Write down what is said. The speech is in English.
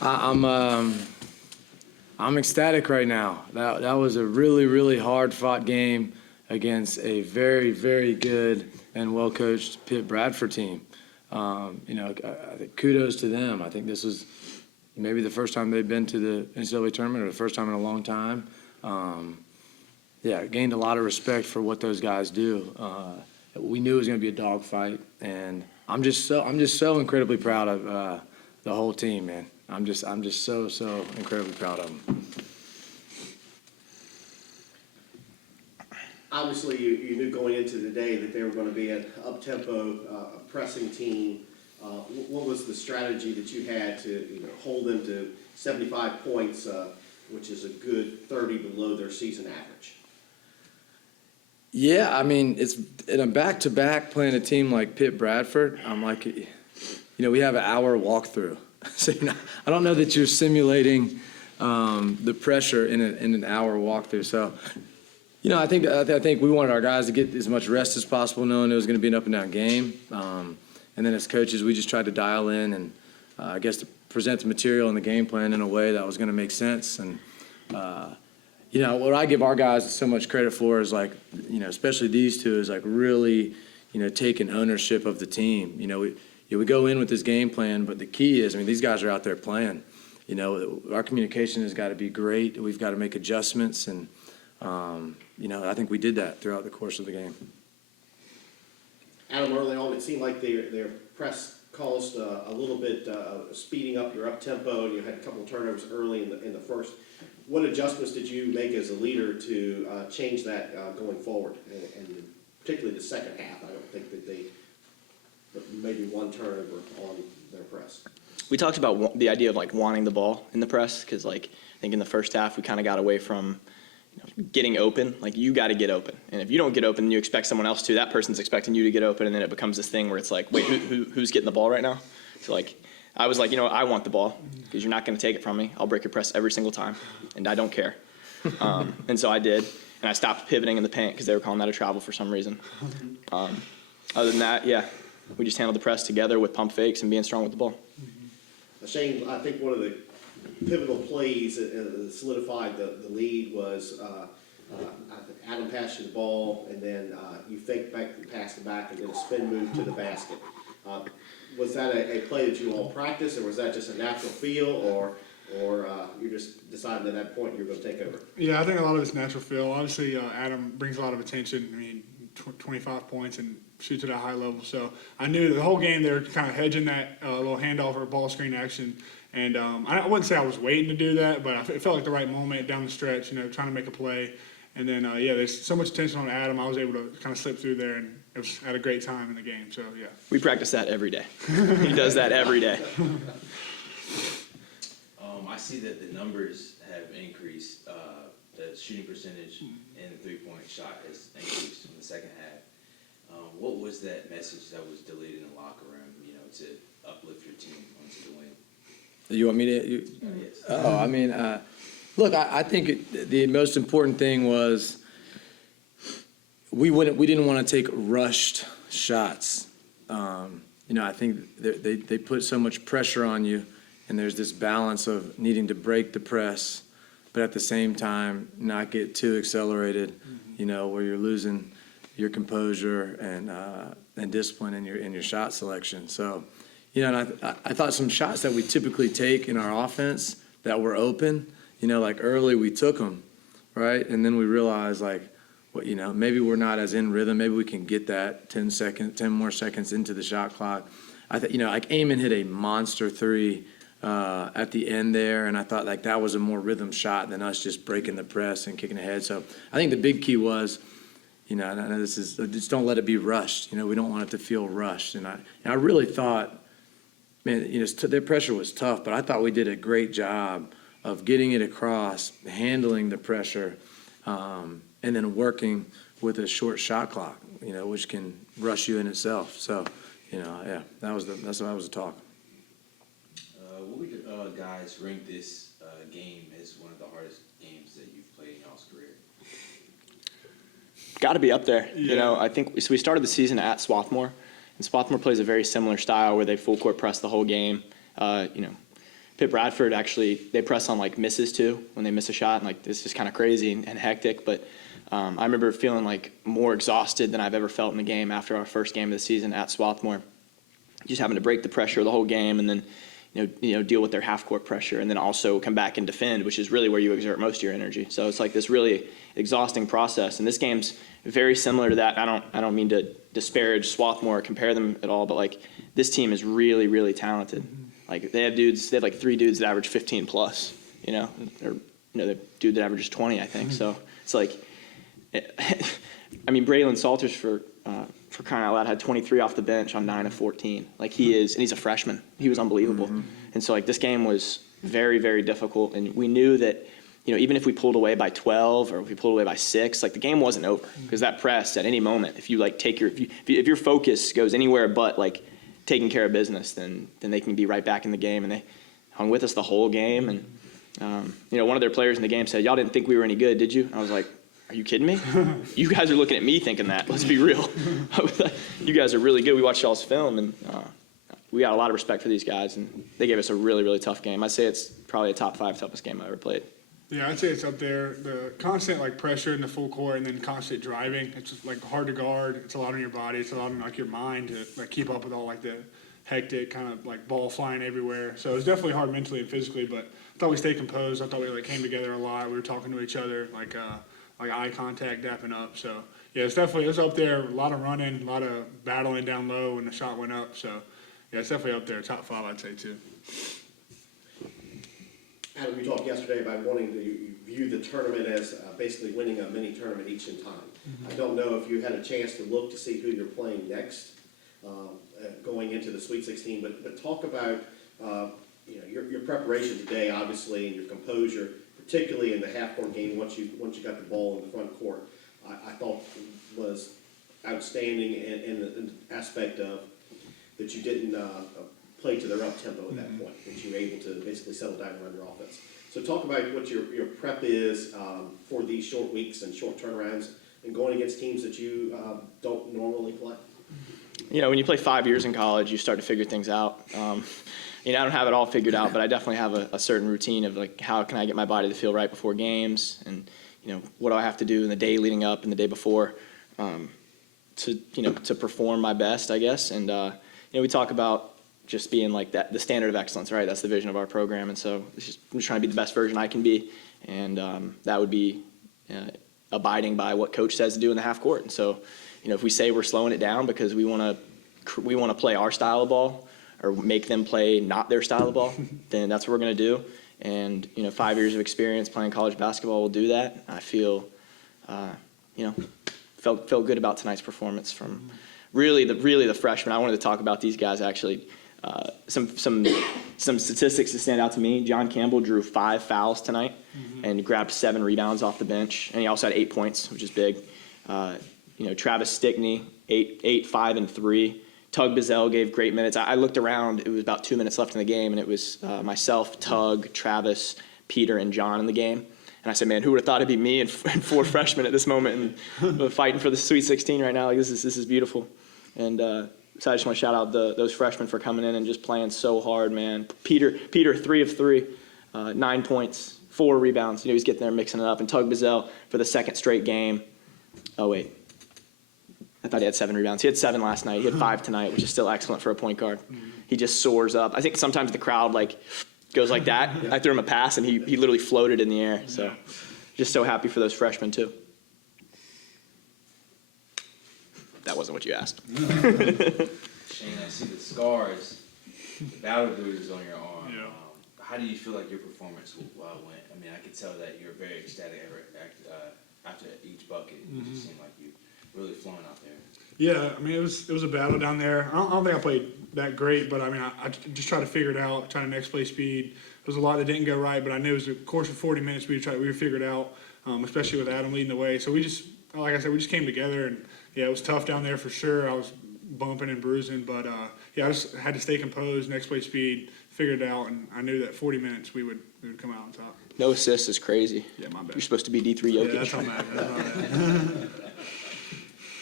I'm ecstatic right now. That was a really, really hard-fought game against a very, very good and well-coached Pitt Bradford team. I think kudos to them. I think this was maybe the first time they've been to the NCAA tournament, or the first time in a long time. Gained a lot of respect for what those guys do. We knew it was going to be a dogfight, and I'm just so incredibly proud of the whole team, man. I'm just so incredibly proud of them. Obviously, you knew going into the day that they were going to be an up-tempo, pressing team. What was the strategy that you had to hold them to 75 points, which is a good 30 below their season average? Yeah, I mean, it's in a back-to-back playing a team like Pitt Bradford. I'm like, we have an hour walkthrough. So I don't know that you're simulating the pressure in an hour walkthrough. So, I think we wanted our guys to get as much rest as possible, knowing it was going to be an up-and-down game. And then as coaches, we just tried to dial in and I guess to present the material and the game plan in a way that was going to make sense. And what I give our guys so much credit for is especially these two, is really taking ownership of the team. We go in with this game plan, but the key is, these guys are out there playing. Our communication has got to be great. We've got to make adjustments, and I think we did that throughout the course of the game. Adam, early on, it seemed like their press caused a little bit speeding up your up tempo, and you had a couple of turnovers early in the first. What adjustments did you make as a leader to change that going forward, and particularly the second half? I don't think that maybe one turnover on their press. We talked about the idea of wanting the ball in the press, because I think in the first half we kind of got away from getting open. You got to get open, and if you don't get open, then you expect someone else to. That person's expecting you to get open, and then it becomes this thing where it's wait, who's getting the ball right now? So I was I want the ball, because you're not going to take it from me. I'll break your press every single time, and I don't care. And so I did, and I stopped pivoting in the paint because they were calling that a travel for some reason. Other than that, we just handled the press together with pump fakes and being strong with the ball. Shane, I think one of the pivotal plays that solidified the lead was Adam passed you the ball, and then you faked back and passed it back, and then a spin move to the basket. Was that a play that you all practiced, or was that just a natural feel, or you're just deciding at that point you're going to take over? Yeah, I think a lot of it's natural feel. Obviously, Adam brings a lot of attention. 25 points and shoots at a high level. So I knew the whole game they were kind of hedging that little handoff or ball screen action. And I wouldn't say I was waiting to do that, but it felt like the right moment down the stretch, trying to make a play. And then, there's so much attention on Adam. I was able to kind of slip through there, and it was at a great time in the game. So, yeah. We practice that every day. He does that every day. I see that the numbers have increased. The shooting percentage and the three-point shot has increased in the second half. What was that message that was deleted in the locker room, to uplift your team onto the win? You want me to? Yes. Look, I think the most important thing was we didn't want to take rushed shots. I think they put so much pressure on you, and there's this balance of needing to break the press, but at the same time not get too accelerated, where you're losing your composure and discipline in your shot selection. So, and I thought some shots that we typically take in our offense that were open, early we took them, right? And then we realized maybe we're not as in rhythm. Maybe we can get that 10 more seconds into the shot clock. I thought, Eamon hit a monster three at the end there, and I thought that was a more rhythm shot than us just breaking the press and kicking ahead. So I think the big key was, and I know this is, just don't let it be rushed. We don't want it to feel rushed. And I really thought, man, their pressure was tough, but I thought we did a great job of getting it across, handling the pressure, and then working with a short shot clock, which can rush you in itself. So, that's the talk. What would your guys rank this game as one of the hardest games that you've played in y'all's career? Got to be up there. Yeah. I think so. We started the season at Swarthmore, and Swarthmore plays a very similar style where they full court press the whole game. Pitt Bradford actually, they press on like misses too when they miss a shot, and like it's just kind of crazy and hectic. But I remember feeling like more exhausted than I've ever felt in the game after our first game of the season at Swarthmore. Just having to break the pressure of the whole game, and then deal with their half court pressure, and then also come back and defend, which is really where you exert most of your energy. So it's like this really exhausting process. And this game's very similar to that. I don't mean to disparage Swarthmore or compare them at all, but like this team is really, really talented. Like they have like 3 dudes that average 15 plus, or the dude that averages 20, I think. So it's like, I mean, Braylon Salters for crying out loud had 23 off the bench on 9 of 14. Like and he's a freshman. He was unbelievable. And so like this game was very, very difficult. And we knew that, even if we pulled away by 12 or if we pulled away by 6, like the game wasn't over, because that press at any moment, if you like if your focus goes anywhere but like taking care of business, then they can be right back in the game. And they hung with us the whole game. And one of their players in the game said, "Y'all didn't think we were any good, did you?" And I was like, "Are you kidding me? You guys are looking at me thinking that. Let's be real. You guys are really good. We watched y'all's film, and we got a lot of respect for these guys, and they gave us a really, really tough game. I'd say it's probably a top 5 toughest game I ever played." Yeah, I'd say it's up there. The constant like pressure in the full court and then constant driving. It's just like hard to guard. It's a lot on your body. It's a lot on like your mind to like keep up with all like the hectic kind of like ball flying everywhere. So it was definitely hard mentally and physically, but I thought we stayed composed. I thought we like came together a lot. We were talking to each other like eye contact, dapping up. So yeah, it was up there. A lot of running, a lot of battling down low when the shot went up. So yeah, it's definitely up there. Top 5, I'd say too. Adam, we talked yesterday about wanting to view the tournament as basically winning a mini tournament each in time. I don't know if you had a chance to look to see who you're playing next going into the Sweet 16, but talk about your preparation today, obviously, and your composure, particularly in the half-court game once you got the ball in the front court. I thought was outstanding in the aspect of that you didn't play to their up-tempo at that point, that you were able to basically settle down around your offense. So talk about what your prep is for these short weeks and short turnarounds and going against teams that you don't normally play. When you play 5 years in college, you start to figure things out. I don't have it all figured out, but I definitely have a certain routine of like how can I get my body to feel right before games, and what do I have to do in the day leading up and the day before to perform my best, I guess. And we talk about just being like that, the standard of excellence, right? That's the vision of our program, and so I'm just trying to be the best version I can be, and that would be abiding by what coach says to do in the half court. And so, if we say we're slowing it down because we want to play our style of ball or make them play not their style of ball, then that's what we're going to do. And 5 years of experience playing college basketball will do that. I feel, felt good about tonight's performance from really the freshmen. I wanted to talk about these guys actually. Some statistics that stand out to me. John Campbell drew 5 fouls tonight and grabbed 7 rebounds off the bench, and he also had 8 points, which is big. Travis Stickney, 8, 5, and 3. Tug Bazell gave great minutes. I looked around. It was about 2 minutes left in the game, and it was myself, Tug, Travis, Peter, and John in the game. And I said, man, who would have thought it'd be me and 4 freshmen at this moment and fighting for the Sweet 16 right now? Like this is beautiful. And so I just want to shout out those freshmen for coming in and just playing so hard, man. Peter, 3 of 3, 9 points, 4 rebounds. He's getting there mixing it up. And Tug Bazell for the second straight game. Oh, wait. I thought he had 7 rebounds. He had 7 last night. He had 5 tonight, which is still excellent for a point guard. He just soars up. I think sometimes the crowd goes like that. I threw him a pass, and he literally floated in the air. So just so happy for those freshmen, too. That wasn't what you asked. Shane, I see the scars, the battle bruises on your arm. Yeah. How do you feel like your performance went? I mean, I could tell that you're very ecstatic after each bucket. It just seemed like you really flowing out there. Yeah, I mean, it was a battle down there. I don't think I played that great, but I mean, I just tried to figure it out, trying to next play speed. There was a lot that didn't go right, but I knew it was a course of 40 minutes we would figure it out, especially with Adam leading the way. So we just came together, and yeah, it was tough down there for sure. I was bumping and bruising, but I just had to stay composed, next play speed, figured it out, and I knew that 40 minutes we would come out on top. No assists is crazy. Yeah, my bad. You're supposed to be D3 Jokic. Yeah, that's all mad.